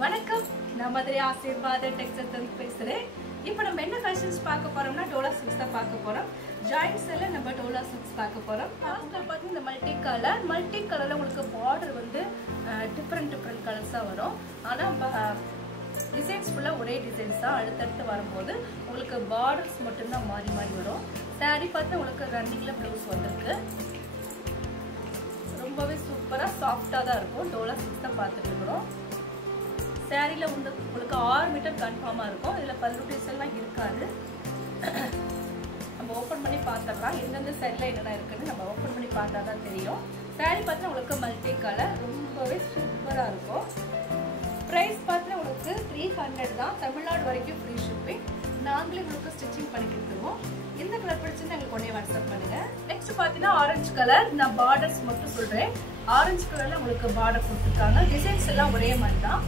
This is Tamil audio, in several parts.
வணக்கம், நான் மதுரை ஆசீர்வாத டெக்ஸ்டைல் பேசுறேன். இப்போ நம்ம என்ன ஃபேஷன்ஸ் பார்க்க போறோம்னா டோலா சில்க்ஸ் தான் பார்க்க போறோம். ஜாயின்ட்ஸ்ல நம்ம டோலா சில்க்ஸ் பார்க்க போறோம். ஃபர்ஸ்ட் பார்த்து இந்த மல்டி கலர்ல உங்களுக்கு பார்டர் வந்து டிஃபரெண்ட் கலர்ஸா வரும். ஆனா டிசைன்ஸ் ஃபுல்லா ஒரே டிசைன்ஸ் தான். அடுத்தடுத்து வரும்போது உங்களுக்கு பார்டர்ஸ் மட்டும்தான் மாறி வரும். சாரி பார்த்து உங்களுக்கு ரன்னிங்ல ப்ளவுஸ் வந்திருக்கு. ரொம்பவே சூப்பரா சாஃப்டா தான் இருக்கும். டோலா சில்க்ஸ் தான் பார்த்துட்டு இருக்கிறோம். சாரில வந்து உங்களுக்கு 6 மீட்டர் கன்ஃபார்மா இருக்கும். இதுல பல்லு டிசைன்லாம் இருக்காது. நம்ம ஓபன் பண்ணி பார்த்தறலாம். எந்தெந்த சைடுல என்னென்ன இருக்குன்னு நம்ம ஓபன் பண்ணி பார்த்தா தான் தெரியும். சாரி பார்த்தா உங்களுக்கு மல்டி கலர் ரொம்பவே சூப்பரா இருக்கும். பிரைஸ் பார்த்தா உங்களுக்கு 300 தான். தமிழ்நாடு வரைக்கும் ஃப்ரீ ஷிப்பிங். நாங்களே உங்களுக்கு ஸ்டிச்சிங் பண்ணி கொடுத்துருவோம். இந்த கலர் பிடிச்சிருந்தா எங்களுக்கு உடனே வாட்ஸ்அப் பண்ணுங்க. நெக்ஸ்ட் பார்த்தீங்கன்னா ஆரஞ்சு கலர். நான் பார்டர்ஸ் மட்டும் சொல்றேன். ஆரஞ்சு கலர்ல உங்களுக்கு பார்டர் கொடுத்துருக்காங்க. டிசைன்ஸ் எல்லாம் ஒரே மாதிரி தான்.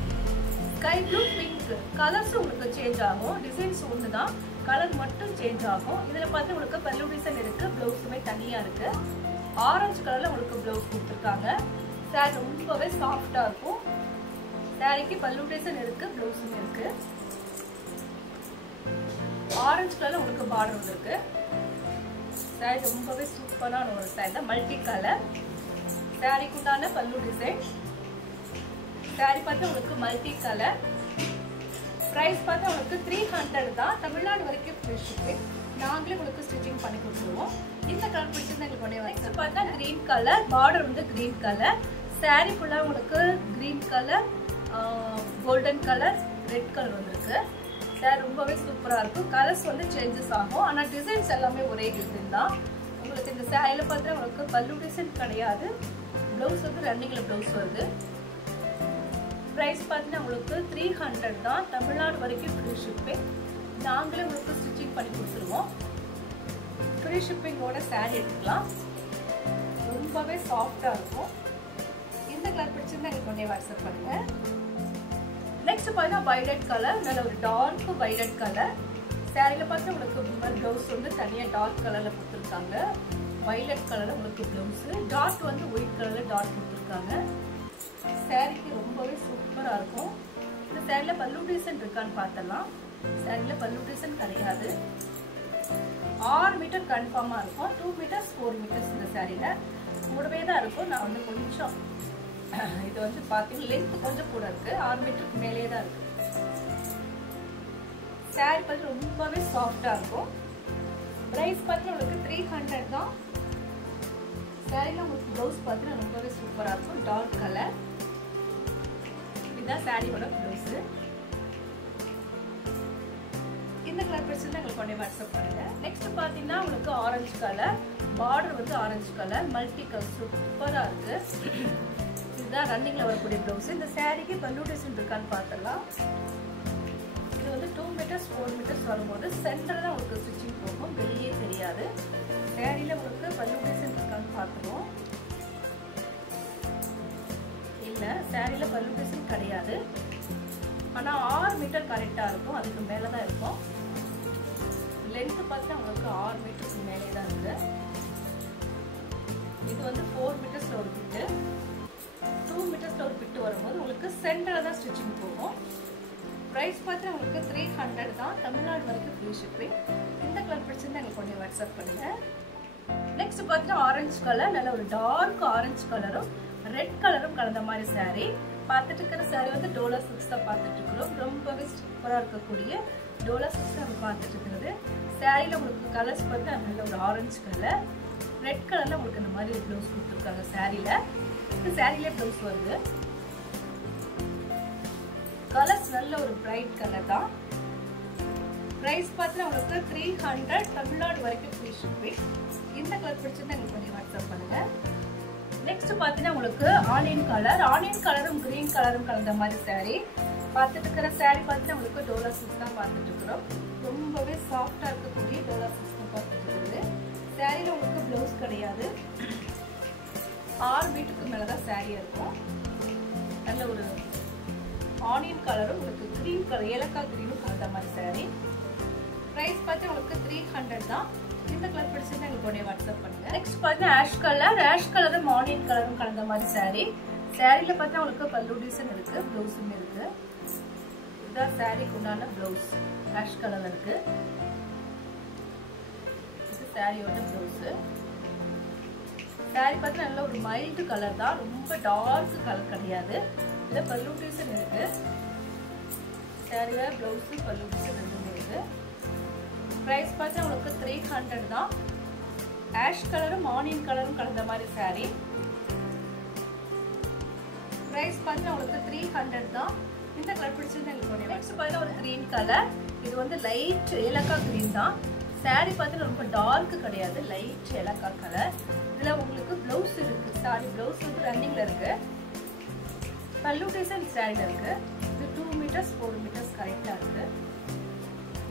ஸ்கை ப்ளூ, பிங்க் கலர்ஸ் உங்களுக்கு சேஞ்ச் ஆகும். டிசைன்ஸ் ஒன்று தான், கலர் மட்டும் சேஞ்ச் ஆகும். இதில் பார்த்து உங்களுக்கு பல்லு டிசைன் இருக்கு, பிளவுஸுமே தனியாக இருக்கு. ஆரஞ்சு கலர்ல உங்களுக்கு பிளவுஸ் கொடுத்துருக்காங்க. சாரி ரொம்பவே சாஃப்டா இருக்கும். சாரிக்கு பல்லு டிசைன் இருக்கு, பிளவுஸுமே இருக்கு. ஆரஞ்சு கலர்ல உங்களுக்கு பார்டர் வந்துருக்கு. சாரி ரொம்பவே சூப்பரான ஒரு சாரி தான். மல்டி கலர் சாரிக்கு உண்டான பல்லு டிசைன். சாரி பார்த்து உங்களுக்கு மல்டி கலர். பிரைஸ் பார்த்து உங்களுக்கு 300 தான். தமிழ்நாடு வரைக்கும் ஃப்ரீ ஷிப்பிங். நாங்களே உங்களுக்கு ஸ்டிச்சிங் பண்ணி கொடுத்துருவோம். இந்த கலர் பிடிச்சிருந்தா எங்களுக்கு உடனே நெக்ஸ்ட் பார்த்தா கிரீன் கலர். பார்டர் வந்து கிரீன் கலர். சாரி ஃபுல்லா உங்களுக்கு green colour, golden colour, red colour வந்துருக்கு. சாரி ரொம்பவே சூப்பரா இருக்கும். கலர்ஸ் வந்து சேஞ்சஸ் ஆகும். ஆனா டிசைன்ஸ் எல்லாமே ஒரே டிசைன் தான். உங்களுக்கு இந்த சாரியில பார்த்தா உங்களுக்கு பல்லு டிசைன் கிடையாது. பிளவுஸ் வந்து ரன்னிங்ல பிளவுஸ் வருது. பிரைஸ் பார்த்தீங்கன்னா உங்களுக்கு 300 தான். தமிழ்நாடு வரைக்கும் ஃப்ரீ ஷிப்பிங். நாங்களே உங்களுக்கு ஸ்டிச்சிங் பண்ணி கொடுத்துருவோம். ஃப்ரீ ஷிப்பிங்கோட சாரி எடுத்துக்கலாம். ரொம்பவே சாஃப்டா இருக்கும். இந்த கலர் பிடிச்சிருந்தா எங்களுக்கு உடனே வாட்ஸ்அப் பண்ணுங்க. நெக்ஸ்ட் பார்த்தீங்கன்னா வைலட் கலர். நல்ல ஒரு டார்க் வைலட் கலர். சாரியில பார்த்து உங்களுக்கு பிளவுஸ் வந்து தனியா டார்க் கலர்ல கொடுத்துருக்காங்க. வைலட் கலர்ல உங்களுக்கு பிளவுஸ். டாட் வந்து ஒயிட் கலர்ல டாட் கொடுத்துருக்காங்க. சாரிக்கு ரொம்பவே சூப்பரா இருக்கும். இந்த சாரில பல்லு டிசைன் இருக்கான்னு பார்த்தலாம். சாரில பல்லு டிசைன் கிடையாது. 6 மீட்டர் கன்ஃபார்மா இருக்கும். 2 மீட்டர்ஸ் 4 மீட்டர்ஸ் இந்த சாரில கூடவே தான் இருக்கும். நான் வந்து கொஞ்சம் இது வந்து பாத்தீங்கன்னா லென்த் கொஞ்சம் கூட இருக்கு. 6 மீட்டருக்கு மேலே தான் இருக்கு. சாரி பார்த்து ரொம்பவே சாஃப்டா இருக்கும். பிரைஸ் பார்த்து உங்களுக்கு 300 தான். சாரில உங்களுக்கு ப்ளவுஸ் பார்த்தீங்கன்னா ரொம்பவே சூப்பரா இருக்கும். Dark colour. இதுதான் சாரியோட ப்ளவுஸ். இந்த கலர் பிடிச்சிருந்தா எங்களுக்கு உடனே வாட்ஸ்அப் பண்ணுங்க. நெக்ஸ்ட் பாத்தீங்கன்னா உங்களுக்கு ஆரஞ்சு கலர். பார்டர் வந்து ஆரஞ்சு கலர். மல்டி கலர் சூப்பரா இருக்கு. இதுதான் ரன்னிங்ல வரக்கூடிய ப்ளவுஸ். இந்த சாரிக்கு பல்லு டிசைன் இருக்கான்னு பார்த்தலாம். இது வந்து 2 மீட்டர்ஸ் 4 மீட்டர்ஸ் வரும்போது சென்டர் தான் உங்களுக்கு ஸ்டிச்சிங் போகும். வெளியே தெரியாது. சாரியில உங்களுக்கு பல்லு டிசைன் இருக்கான்னு பார்த்துருவோம். இல்ல, சாரியில பல்லு டிசைன் கிடையாது. ஆனா 6 மீட்டர் கரெக்டா இருக்கும். அதுக்கு மேலதான் இருக்கும். லென்த் பார்த்தா உங்களுக்கு 6 மீட்டருக்கு மேலே தான் இருக்கு. இது வந்து 4 மீட்டர்ஸ்ல ஒரு பிட்டு, 2 மீட்டர்ஸ்ல ஒரு பிட்டு வரும்போது உங்களுக்கு சென்டர்ல தான் ஸ்டிச்சிங் போகும். பிரைஸ் பார்த்தா உங்களுக்கு 300 தான். தமிழ்நாடு வரைக்கும் ஃப்ரீ ஷிப்பிங். இந்த கலர் பிடிச்சிருந்தா எங்களுக்கு கொஞ்சம் வாட்ஸ்அப் பண்ணுங்க. நெக்ஸ்ட் பார்த்தீங்கன்னா ஆரஞ்சு கலர். நல்ல ஒரு டார்க் ஆரஞ்சு கலரும் ரெட் கலரும் கலந்த மாதிரி சாரி. பார்த்துட்டு இருக்கிற சாரி வந்து டோலா சில்க்ஸ் தான் பார்த்துட்டு இருக்கிறோம். ரொம்பவே சூப்பரா இருக்கக்கூடிய டோலா சில்க்ஸ் நம்ம பார்த்துட்டு இருக்கிறது. சாரியில உங்களுக்கு கலர்ஸ் பார்த்தா நல்ல ஒரு ஆரஞ்சு கலர், ரெட் கலர்ல உங்களுக்கு இந்த மாதிரி பிளவுஸ் கொடுத்துருக்காங்க. சாரியில இந்த சாரியிலே பிளவுஸ் வருது. கலர்ஸ் நல்ல ஒரு பிரைட் கலர் தான். பிரைஸ் பார்த்தா உங்களுக்கு 300. தமிழ்நாடு வரைக்கும் ஃப்ரீ ஷிப்பிங். இந்த கலர் பிடிச்சிருந்தா எங்களுக்கு கொஞ்சம் வாட்ஸ்அப் பண்ணுங்க. நெக்ஸ்ட் பாத்தீங்கன்னா உங்களுக்கு ஆனியன் கலர். ஆனியன் கலரும் கிரீன் கலரும் கலந்த மாதிரி சாரி. பார்த்துட்டு இருக்கிற சாரி பார்த்துட்டு உங்களுக்கு டோலா சில்க்ஸ் தான் பார்த்துட்டு இருக்கிறோம். ரொம்பவே சாஃப்டா இருக்கக்கூடிய டோலா சில்க்ஸ் தான் பார்த்துட்டு இருக்கிறது. சாரியில உங்களுக்கு பிளவுஸ் கிடையாது. 6 மீட்டருக்கு மேலதான் சாரி இருக்கும். நல்ல ஒரு ஆனியன் கலரும் உங்களுக்கு கிரீன் கலர், ஏலக்காய் கிரீனும் கலந்த மாதிரி சாரி. பிரைஸ் பார்த்து உங்களுக்கு 300 தான். இந்த கலர் பிடிச்சிருந்தா எங்களுக்கு உடனே வாட்ஸ்அப் பண்ணுங்க. நெக்ஸ்ட் பாத்தீங்கன்னா ஆஷ் கலர். ஆஷ் கலரும் ஆனியன் கலரும் கலந்த மாதிரி சாரி. சாரியில பார்த்தா உங்களுக்கு பல்லு டிசைன் இருக்கு, ப்ளவுஸும் இருக்கு. இதுதான் சாரிக்கு உண்டான ப்ளவுஸ், ஆஷ் கலர்ல இருக்கு. இது சாரியோட ப்ளவுஸ். சாரி பார்த்தா நல்ல ஒரு மைல்டு கலர் தான், ரொம்ப டார்க் கலர் கிடையாது. இதுல பல்லு டிசைன் இருக்கு. சாரியில ப்ளவுஸ் பல்லு டிசைன் ரெண்டுமே இருக்கு. பிரைஸ் பார்த்தா உங்களுக்கு 300 தான். ஆஷ் கலரும் ஆனியன் கலரும் கலந்த மாதிரி சாரி. பிரைஸ் பார்த்தா உங்களுக்கு 300 தான். இந்த கலர் பிடிச்சிருந்தா உங்களுக்கு நெக்ஸ்ட் பார்த்தா ஒரு கிரீன் கலர். இது வந்து லைட் ஏலக்காய் கிரீன் தான். சாரி பார்த்தா ரொம்ப டார்க் கிடையாது, லைட் ஏலக்காய் கலர். இதுல உங்களுக்கு ப்ளவுஸ் இருக்கு. சாரி ப்ளவுஸ் வந்து ரன்னிங்ல இருக்கு. பல்லு டிசைன் சாரில இருக்கு. இது 2 மீட்டர்ஸ் 4 மீட்டர்ஸ் கரெக்டா இருக்கு.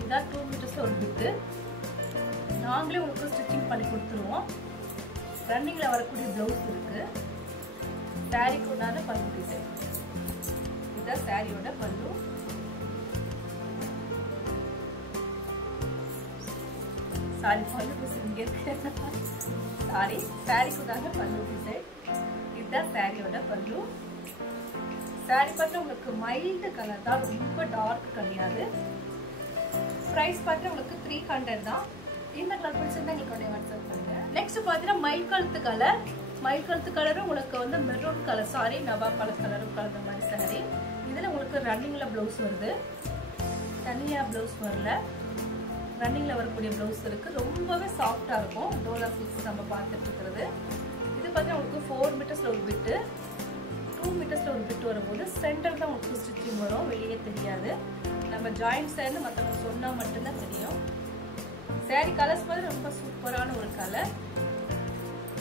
இதான் 2 மீட்டர்ஸ் ஒரு பிட்டு. நாங்களே உங்களுக்கு ஸ்டிச்சிங் பண்ணி கொடுத்துருவோம். ரன்னிங்ல வரக்கூடிய ப்ளவுஸ் இருக்கு. சாரிக்கு உண்டான பல்லு டிசைன். இதுதான் சாரியோட பல்லு. சாரி பல்லு டிசைன் இங்க இருக்கு. சாரி சாரிக்கு உண்டான பல்லு டிசைன். இதுதான் சாரியோட பல்லு. சாரி பார்த்தா உங்களுக்கு மைல்டு கலர் தான், ரொம்ப டார்க் கிடையாது. பிரைஸ் பார்த்தா உங்களுக்கு 300 தான். இந்த கலர் பிடிச்சிருந்தா எங்களுக்கு உடனே வாட்ஸ்அப் பண்ணுங்க. நெக்ஸ்ட் பார்த்தீங்கன்னா மயில் கழுத்து கலர். மயில் கழுத்து கலரும் உங்களுக்கு வந்து மெரூன் கலர் சாரி, நவாப் கலர் கலரும் கலந்த மாதிரி சாரி. இதுல உங்களுக்கு ரன்னிங்ல ப்ளவுஸ் வருது, தனியா ப்ளவுஸ் வரல. ரன்னிங்ல வரக்கூடிய ப்ளவுஸ் இருக்கு. ரொம்பவே சாஃப்டா இருக்கும். டோலா சில்க்ஸ் நம்ம பார்த்துட்டு இருக்கிறது. இது பார்த்தீங்கன்னா உங்களுக்கு 4 மீட்டர்ஸ்ல ஒரு பிட்டு, 2 மீட்டர்ஸ்ல ஒரு பிட் வரும்போது சென்டர் தான் உங்களுக்கு ஸ்டிச்சிங் வரும், வெளியே தெரியாது. நம்ம ஜாயிண்ட் சைடுன்னு மற்றவங்க சொன்னா மட்டும்தான் தெரியும். சாரி கலர்ஸ் பார்த்து ரொம்ப சூப்பரான ஒரு கலர்.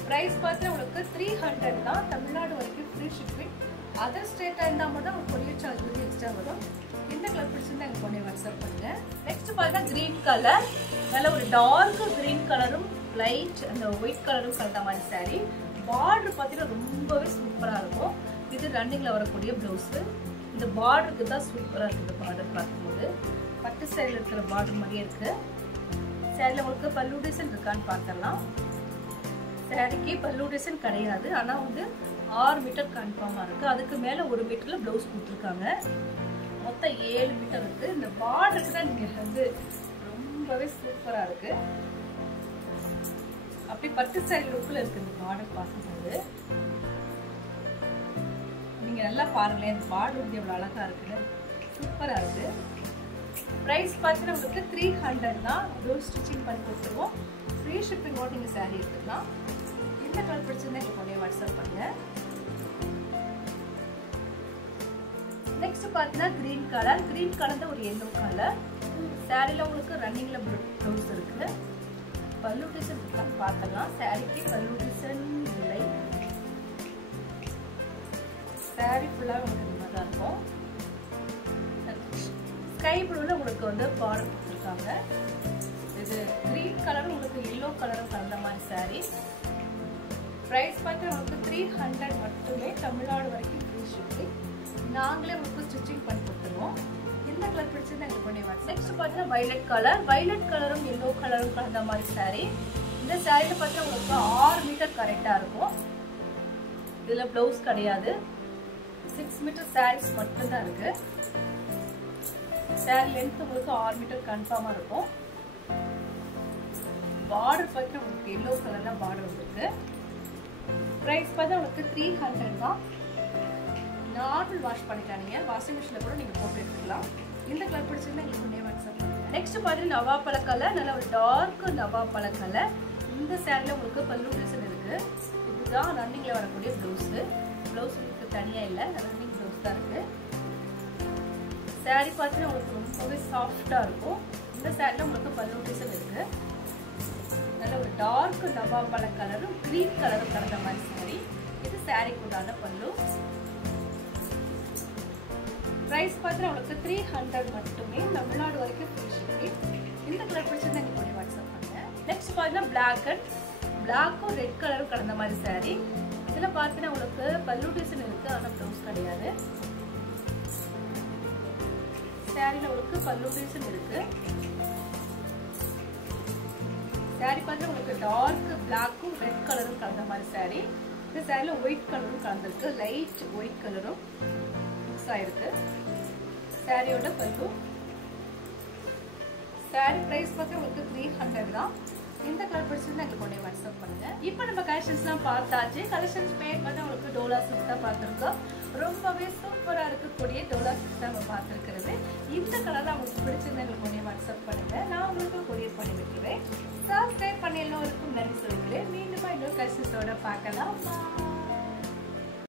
பிரைஸ் பார்த்து உங்களுக்கு 300 தான். தமிழ்நாடு வரைக்கும் ஃப்ரீ ஷிப்பிங். அதர் ஸ்டேட்டா இருந்தா மட்டும் உங்களுக்கு கொரியர் சார்ஜ் வந்து எக்ஸ்ட்ரா வரும். இந்த கலர் பிடிச்சிருந்தா எனக்கு உடனே வாட்ஸ்அப் பண்ணுங்க. நெக்ஸ்ட் பார்த்தா கிரீன் கலர். நல்ல ஒரு டார்க் கிரீன் கலரும் லைட் அந்த ஒயிட் கலரும் கலந்த மாதிரி சாரி. பார்டர் பார்த்தீங்கன்னா ரொம்பவே சூப்பரா இருக்கும். இது ரன்னிங்ல வரக்கூடிய பிளவுஸ். இந்த பார்டருக்கு தான் சூப்பரா இருக்கு. இந்த பார்டர் பார்க்கும்போது பட்டு சைடுல இருக்கிற பார்டர் மாதிரியே இருக்கு. சாரில உங்களுக்கு பல்லு டிசைன் இருக்கான்னு பார்க்கலாம். சாரிக்கு பல்லு டிசைன் கிடையாது, ஆனா வந்து 6 மீட்டர் கன்ஃபார்மா இருக்கு. அதுக்கு மேல 1 மீட்டர்ல பிளவுஸ் கொடுத்துருக்காங்க. மொத்தம் 7 மீட்டர் இருக்கு. இந்த பார்டருக்கு தான் நீங்க வந்து ரொம்பவே சூப்பரா இருக்கு. அப்படி பட்டு சாரி லுக்ல இருக்கு இந்த பார்டர் பார்க்கும்போது. நீங்க நல்லா பாருங்களேன், இந்த பார்டர் வந்து எவ்வளவு அழகா இருக்குன்னு, சூப்பரா இருக்கு. பிரைஸ் பார்த்தீங்கன்னா உங்களுக்கு 300 தான். ப்ளவுஸ் ஸ்டிச்சிங் பண்ணி கொடுத்துருவோம். ஃப்ரீ ஷிப்பிங்கோட நீங்க சாரி எடுத்துக்கலாம். இந்த கலர் பிடிச்சிருந்தா எனக்கு உடனே வாட்ஸ்அப் பண்ணுங்க. நெக்ஸ்ட் பார்த்தீங்கன்னா கிரீன் கலர். கிரீன் கலர் தான் ஒரு எல்லோ கலர். சாரில உங்களுக்கு ரன்னிங்ல ப்ளவுஸ் இருக்கு. பல்லு டிசைன் இருக்கான்னு பார்க்கலாம். சாரிக்கு பல்லு டிசைன் இல்லை. சாரி ஃபுல்லா உங்களுக்கு இந்த மாதிரி தான் இருக்கும். ஸ்கை ப்ளூல உங்களுக்கு வந்து பார்டர் கொடுத்துருக்காங்க. இது கிரீன் கலரும் உங்களுக்கு எல்லோ கலரும் கலந்த மாதிரி சாரி. பிரைஸ் பார்த்து உங்களுக்கு 300 மட்டுமே. தமிழ்நாடு வரைக்கும் ஃப்ரீ ஷிப்பிங். நாங்களே உங்களுக்கு ஸ்டிச்சிங் பண்ணி கொடுத்துருவோம். இந்த கலர் பிடிச்சிருந்தா எங்களுக்கு பண்ணி வாட்ஸ்அப். நெக்ஸ்ட் பார்த்தீங்கன்னா வைலட் கலர். வைலட் கலரும் எல்லோ கலரும் கலந்த மாதிரி சாரி. இந்த சாரியில பார்த்தா உங்களுக்கு 6 மீட்டர் கரெக்டா இருக்கும். இதுல பிளவுஸ் கிடையாது. 6 மீட்டர் சாரீஸ் மட்டும் தான் இருக்கு. சாரி லென்த் உங்களுக்கு 6 மீட்டர் கன்ஃபார்மா இருக்கும். பார்டர் பார்த்தா உங்களுக்கு எல்லோ கலர்ல பார்டர் இருக்கு. பிரைஸ் பார்த்தா உங்களுக்கு 300 தான். நார்மல் வாஷ் பண்ணிட்டாங்க. வாஷிங் மிஷின்ல கூட நீங்க போட்டு எடுத்துக்கலாம். இந்த கலர் பிடிச்சிருந்தா உங்களுக்கு உடனே வாட்ஸ்அப் பண்ணுங்க. நெக்ஸ்ட் பாத்தீங்கன்னா நவாப்பழ கலர். நல்ல ஒரு டார்க் நவாப்பழ கலர். இந்த சாரில உங்களுக்கு பல்லு டிசைன் இருக்கு. இதுதான் ரன்னிங்ல வரக்கூடிய ப்ளவுஸ். ப்ளவுஸ் உங்களுக்கு தனியா இல்ல, ரன்னிங் ப்ளவுஸ் தான் இருக்கு. சாரி பார்த்தீங்கன்னா உங்களுக்கு ரொம்பவே சாஃப்டா இருக்கும். இந்த சாரில உங்களுக்கு பல்லு டிசைன் இருக்கு. நல்ல ஒரு டார்க் நவாப்பழ கலரும் கிரீன் கலரும் கலந்த மாதிரி சாரி. இது சாரிக்கு உண்டான பல்லு. பிரைஸ் பார்த்தீங்கன்னா உங்களுக்கு 300 மட்டுமே. தமிழ்நாடு வரைக்கும் ஃப்ரீ ஷிப்பிங். இந்த கலர் பிடிச்சிருந்தா நீங்க போய் வாட்ஸ்அப் பண்ணுங்க. நெக்ஸ்ட் பார்த்தீங்கன்னா பிளாக்கும் ரெட் கலரும் கலந்த மாதிரி சாரி. இதுல பார்த்தீங்கன்னா உங்களுக்கு பல்லு டிசைன் இருக்கு, ஆனா ப்ளவுஸ் கிடையாது. சாரில உங்களுக்கு பல்லு டிசைன் இருக்கு. சாரி பார்த்தீங்கன்னா உங்களுக்கு டார்க் பிளாக்கும் ரெட் கலரும் கலந்த மாதிரி சாரி. இந்த சாரில ஒயிட் கலரும் கலந்துருக்கு, லைட் ஒயிட் கலரும் மிக்ஸ் ஆயிருக்கு. சாரியோட பல்லு. சாரி பிரைஸ் பார்த்தா உங்களுக்கு 300 தான். இந்த கலர் பிடிச்சிருந்தா எங்களுக்கு உடனே வாட்ஸ்அப் பண்ணுங்க. இப்போ நம்ம கலெக்ஷன்ஸ்லாம் பார்த்தாச்சு. கலெக்ஷன்ஸ் பேர் வந்து உங்களுக்கு டோலா சில்க் தான் பார்த்துருக்கோம். ரொம்பவே சூப்பரா இருக்கக்கூடிய டோலா சில்க் தான் நம்ம பார்த்துருக்கிறது. இந்த கலர்லாம் உங்களுக்கு பிடிச்சிருந்தா எங்களுக்கு உடனே வாட்ஸ்அப் பண்ணுங்க. நான் உங்களுக்கு